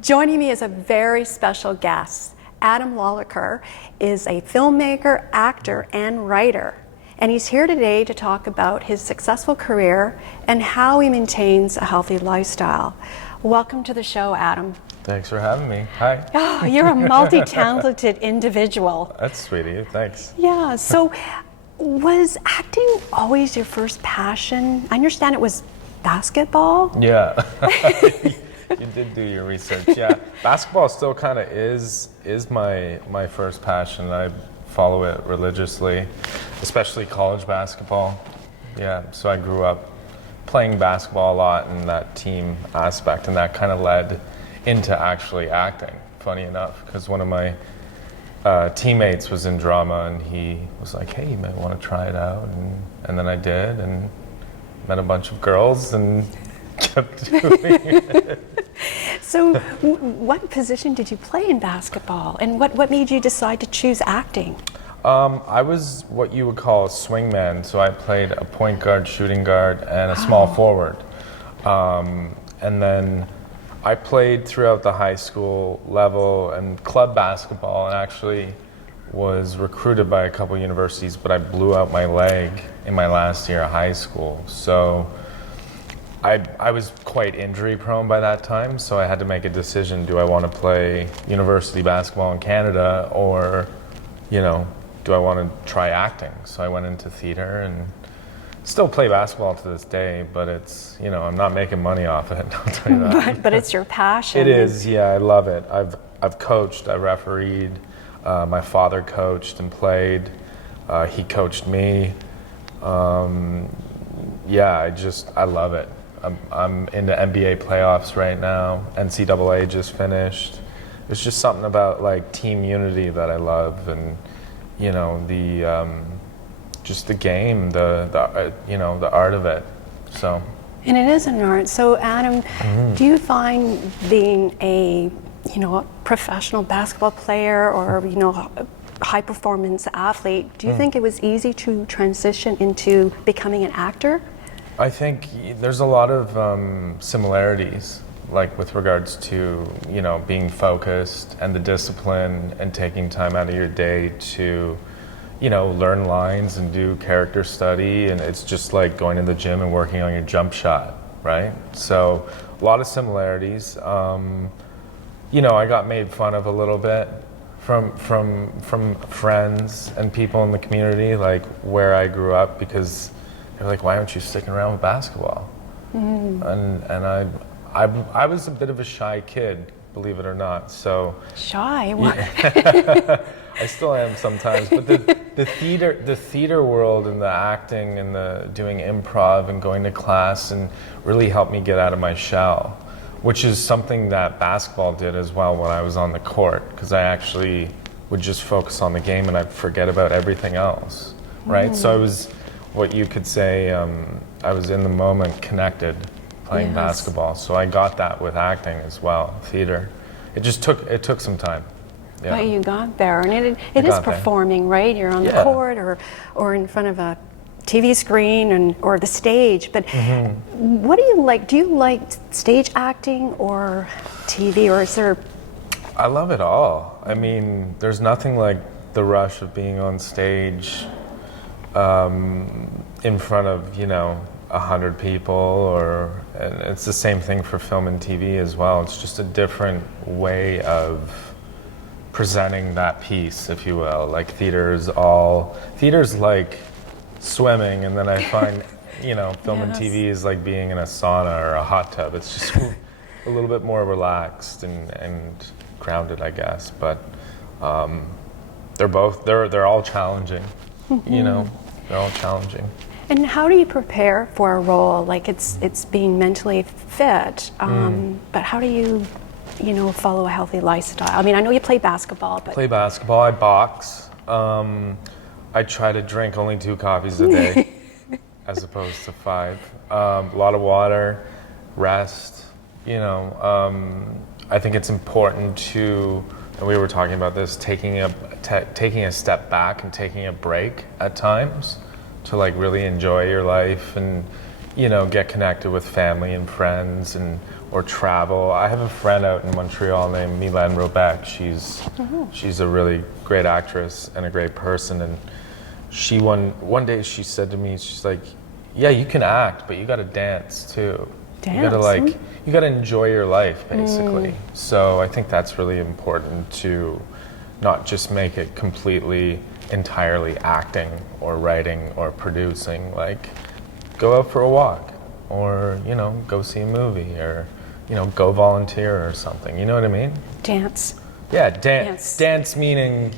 Joining me is a very special guest. Adam Lolacher is a filmmaker, actor, and writer. And he's here today to talk about his successful career and how he maintains a healthy lifestyle. Welcome to the show, Adam. Thanks for having me. Hi. Oh, you're a multi-talented individual. That's sweet of you. Thanks. Yeah, so was acting always your first passion? I understand it was basketball. Yeah. You did do your research. Yeah. Basketball still kind of is my first passion. I follow it religiously, especially college basketball. Yeah. So I grew up playing basketball a lot in that team aspect, and that kind of led into actually acting, funny enough, because one of my teammates was in drama, and he was like, hey, you might want to try it out, and then I did, and met a bunch of girls and kept doing it. So what position did you play in basketball, and what made you decide to choose acting? I was what you would call a swingman, so I played a point guard, shooting guard, and a small forward. And then I played throughout the high school level and club basketball, and actually was recruited by a couple universities, but I blew out my leg in my last year of high school. So I was quite injury prone by that time, so I had to make a decision. Do I want to play university basketball in Canada, or, do I want to try acting? So I went into theater and still play basketball to this day, but it's, I'm not making money off it, I'll tell you that. But it's your passion. It is, yeah, I love it. I've coached, I refereed, my father coached and played, he coached me. I love it. I'm into NBA playoffs right now, NCAA just finished. It's just something about like team unity that I love, and just the game, the art of it. So. And it is an art. So Adam, do you find being a professional basketball player or a high performance athlete, do you think it was easy to transition into becoming an actor? I think there's a lot of similarities, like with regards to being focused and the discipline and taking time out of your day to learn lines and do character study, and it's just like going to the gym and working on your jump shot, right? So a lot of similarities. I got made fun of a little bit from friends and people in the community, like where I grew up, because they're like, why aren't you sticking around with basketball? And I was a bit of a shy kid, believe it or not. So shy? Yeah. I still am sometimes, but the theater world and the acting and the doing improv and going to class and really helped me get out of my shell, which is something that basketball did as well when I was on the court, because I actually would just focus on the game and I'd forget about everything else, right? So I was, what you could say, I was in the moment, connected, playing basketball. So I got that with acting as well, theater. It took some time. Yeah. But you got there, and it is performing, right? You're on the court or in front of a TV screen or the stage. But what do you like? Do you like stage acting or TV, or is there? I love it all. I mean, there's nothing like the rush of being on stage in front of 100 people, and it's the same thing for film and TV as well. It's just a different way of presenting that piece, if you will. Like theater's like swimming, and then I find film and TV is like being in a sauna or a hot tub. It's just a little bit more relaxed and grounded, I guess. But they're all challenging. They're all challenging. And how do you prepare for a role? Like it's being mentally fit, but how do you follow a healthy lifestyle? I mean, I know you play basketball, but... Play basketball, I box. I try to drink only 2 coffees a day as opposed to 5. A lot of water, rest, I think it's important to, and we were talking about this, taking a step back and taking a break at times to like really enjoy your life and get connected with family and friends and or travel. I have a friend out in Montreal named Mylène Robec. She's a really great actress and a great person. And she one day she said to me, she's like, "Yeah, you can act, but you got to dance too. Dance. You got to enjoy your life, basically." So I think that's really important to not just make it completely entirely acting or writing or producing. Like, go out for a walk, or go see a movie, or go volunteer or something. You know what I mean? Dance. Yeah, dance. Dance meaning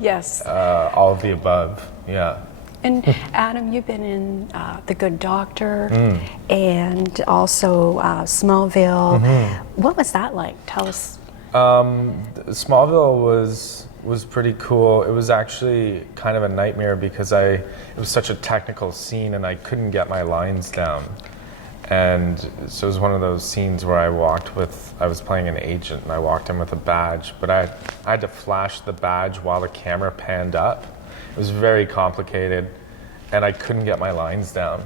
Yes. all of the above. Yeah. And Adam, you've been in The Good Doctor and also Smallville. What was that like? Tell us. Smallville was pretty cool. It was actually kind of a nightmare because it was such a technical scene and I couldn't get my lines down. And so it was one of those scenes where I was playing an agent and I walked in with a badge, but I had to flash the badge while the camera panned up. It was very complicated and I couldn't get my lines down.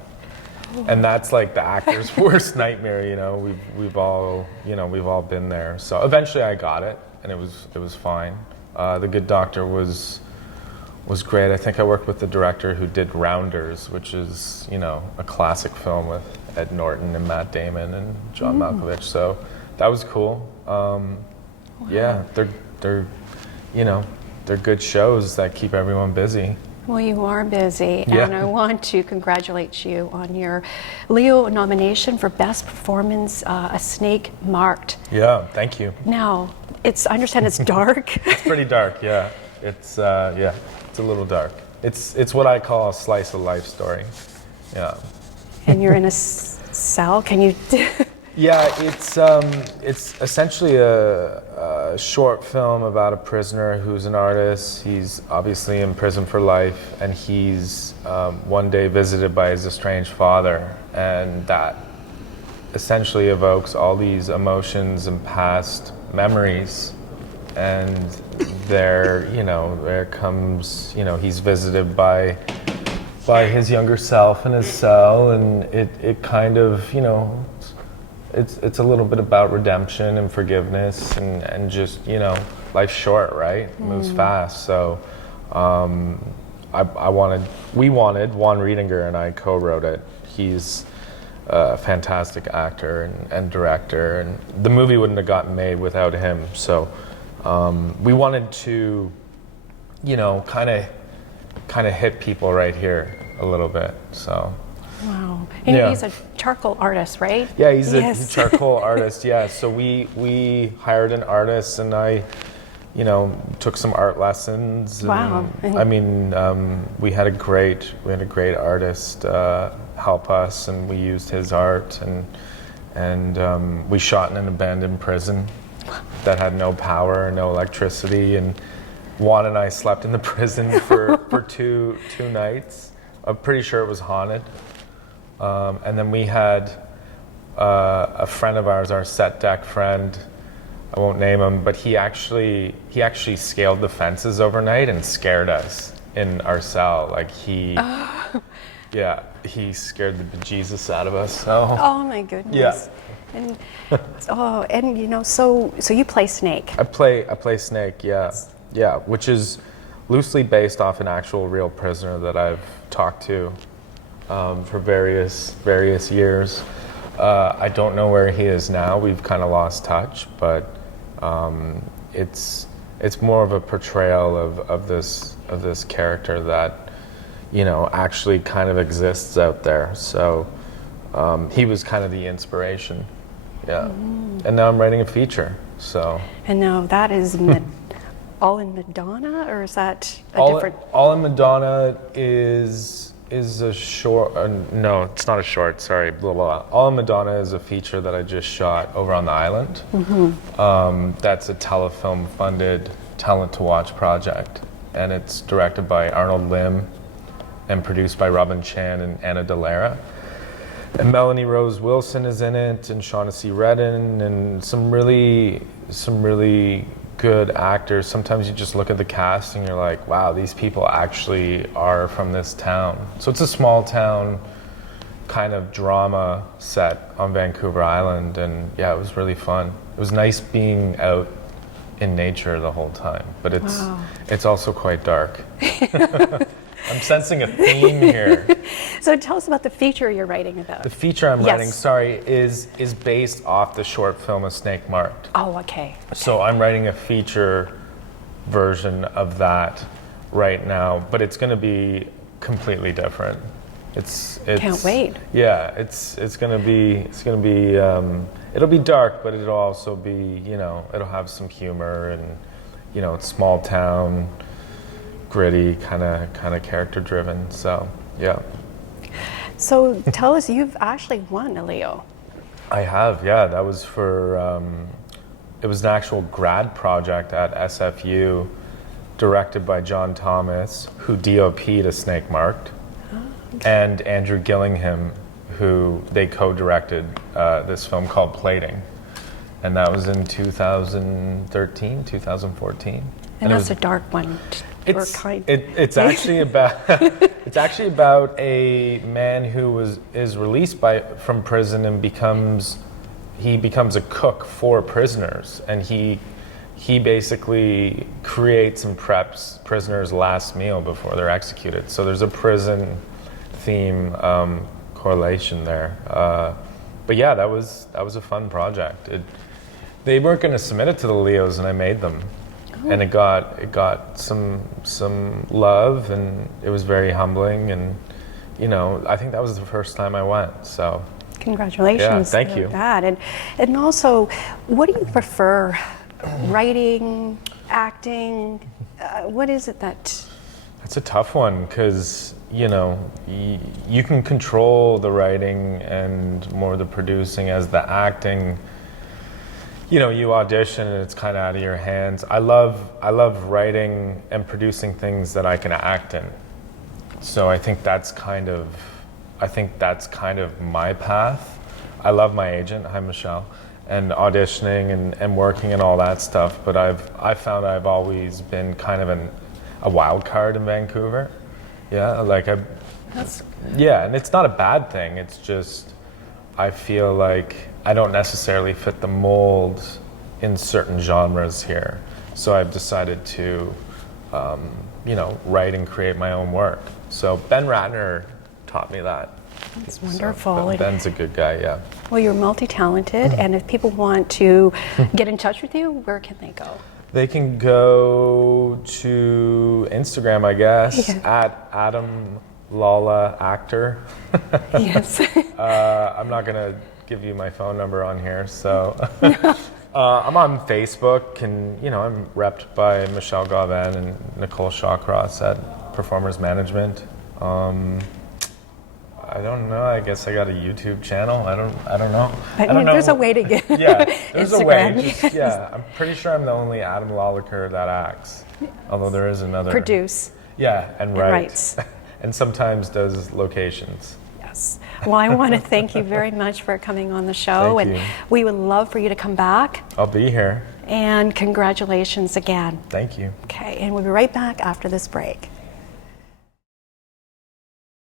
And that's like the actor's worst nightmare, we've all been there. So eventually I got it and it was fine. The Good Doctor was great. I think I worked with the director who did Rounders, which is, a classic film with Ed Norton and Matt Damon and John Malkovich. So that was cool. Yeah, they're good shows that keep everyone busy. Well, you are busy, Yeah. and I want to congratulate you on your Leo nomination for Best Performance, A Snake Marked. Yeah, thank you. Now, I understand it's dark. It's pretty dark, yeah. It's a little dark. It's what I call a slice of life story. Yeah. And you're in a cell. Can you? Yeah, it's essentially a short film about a prisoner who's an artist. He's obviously in prison for life, and he's one day visited by his estranged father, and that essentially evokes all these emotions and past memories. And there comes, he's visited by his younger self in his cell, and it kind of, it's a little bit about redemption and forgiveness and just, life's short, right? It moves fast. So Juan Riedinger and I co-wrote it. He's a fantastic actor and director, and the movie wouldn't have gotten made without him. So we wanted to, kind of hit people right here a little bit. So. Wow. And Yeah. he's a charcoal artist, right? Yeah, he's Yes. a charcoal artist. Yeah, so we hired an artist, and I, took some art lessons. Wow. We had a great artist help us, and we used his art, and we shot in an abandoned prison that had no power, no electricity, and Juan and I slept in the prison for two nights. I'm pretty sure it was haunted. And then we had a friend of ours, our set deck friend, I won't name him, but he actually scaled the fences overnight and scared us in our cell. Like he scared the bejesus out of us. So. Oh my goodness. Yeah. And so you play Snake. I play Snake, yeah. Yeah, which is loosely based off an actual real prisoner that I've talked to for various years. I don't know where he is now. We've kind of lost touch, but it's more of a portrayal of this character that actually kind of exists out there. So he was kind of the inspiration. Yeah. And now I'm writing a feature. So. And now that is all in Madonna, or is that different? All in Madonna is a short. No, it's not a short. Sorry. Blah, blah, blah. All in Madonna is a feature that I just shot over on the island. That's a Telefilm-funded Talent to Watch project, and it's directed by Arnold Lim and produced by Robin Chan and Anna Delara. And Melanie Rose Wilson is in it, and Shaughnessy Redden, and some really good actors. Sometimes you just look at the cast and you're like, wow, these people actually are from this town. So it's a small town kind of drama set on Vancouver Island, and yeah, it was really fun. It was nice being out in nature the whole time, but it's also quite dark. I'm sensing a theme here. So tell us about the feature you're writing about. The feature I'm writing, is based off the short film A Snake Marked. Oh, okay. So I'm writing a feature version of that right now, but it's going to be completely different. It's Can't wait. Yeah, it's going to be it'll be dark, but it'll also be, it'll have some humor, and it's small town, gritty, kind of character driven. So yeah. So tell us, you've actually won a Leo. I have, yeah. That was for it was an actual grad project at SFU, directed by John Thomas, who DOP'd A Snake Marked, and Andrew Gillingham, who they co-directed this film called Plating. And that was in 2013, 2014. And that's a dark one. It's actually about a man who is released from prison and becomes a cook for prisoners, and he basically creates and preps prisoners' last meal before they're executed. So there's a prison theme correlation there. But yeah, that was a fun project. They weren't going to submit it to the Leos, and I made them. And it got some love, and it was very humbling, and I think that was the first time I went. So congratulations. Yeah, thank you. That. And also, what do you prefer? Writing, acting? What is it that? It's a tough one, because you can control the writing and more the producing. As the acting, you audition and it's kind of out of your hands. I love writing and producing things that I can act in. So I think that's kind of my path. I love my agent, hi Michelle, and auditioning and working and all that stuff. But I found I've always been kind of a wild card in Vancouver. Yeah, and it's not a bad thing. It's just I feel like I don't necessarily fit the mold in certain genres here. So I've decided to, write and create my own work. So Ben Ratner taught me that. That's wonderful. So Ben's a good guy, yeah. Well, you're multi-talented, and if people want to get in touch with you, where can they go? They can go to Instagram, I guess, at Adam Lolacher actor. Yes. I'm not going to give you my phone number on here, so I'm on Facebook, and I'm repped by Michelle Gauvin and Nicole Shawcross at Performers Management. I don't know. I guess I got a YouTube channel. I don't know. There's a way to get. Yeah, there's Instagram. a way. I'm pretty sure I'm the only Adam Lolacher that acts, although there is another. Produce. Yeah, and writes. Writes. And sometimes does locations. Yes. Well, I want to thank you very much for coming on the show. Thank you. We would love for you to come back. I'll be here. And congratulations again. Thank you. Okay, and we'll be right back after this break.